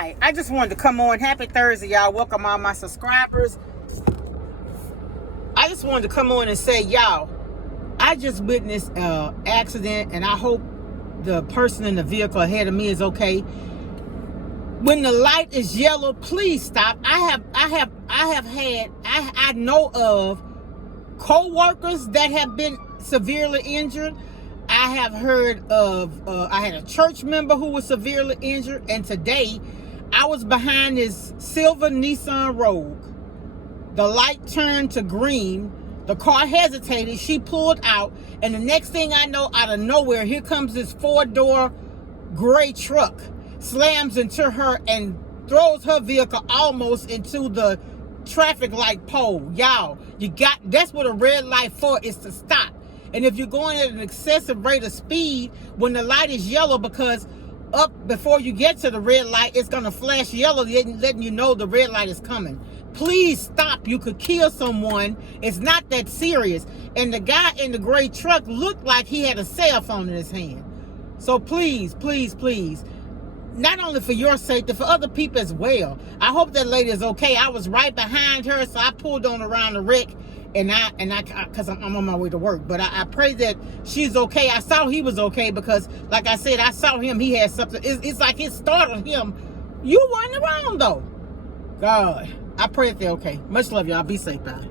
Hi, I just wanted to come on. Happy Thursday, y'all. Welcome all my subscribers. I just wanted to come on and say, y'all, I just witnessed an accident, and I hope the person in the vehicle ahead of me is okay. When the light is yellow, please stop. I know of co-workers that have been severely injured. I have heard of, I had a church member who was severely injured, and today I was behind this silver Nissan Rogue. The light turned to green. The car hesitated. She pulled out, and the next thing I know, out of nowhere, here comes this four-door gray truck, slams into her and throws her vehicle almost into the traffic light pole. Y'all, that's what a red light for, is to stop. And if you're going at an excessive rate of speed, when the light is yellow, because up before you get to the red light, it's going to flash yellow, letting you know the red light is coming. Please stop. You could kill someone. It's not that serious. And the guy in the gray truck looked like he had a cell phone in his hand. So please, please, please, not only for your safety, for other people as well. I hope that lady is okay. I was right behind her, so I pulled on around the wreck. And because I'm on my way to work, but I pray that she's okay. I saw he was okay because, like I said, I saw him. He had something. It's like it startled him. You weren't around though. God, I pray that they're okay. Much love, y'all. Be safe, bye.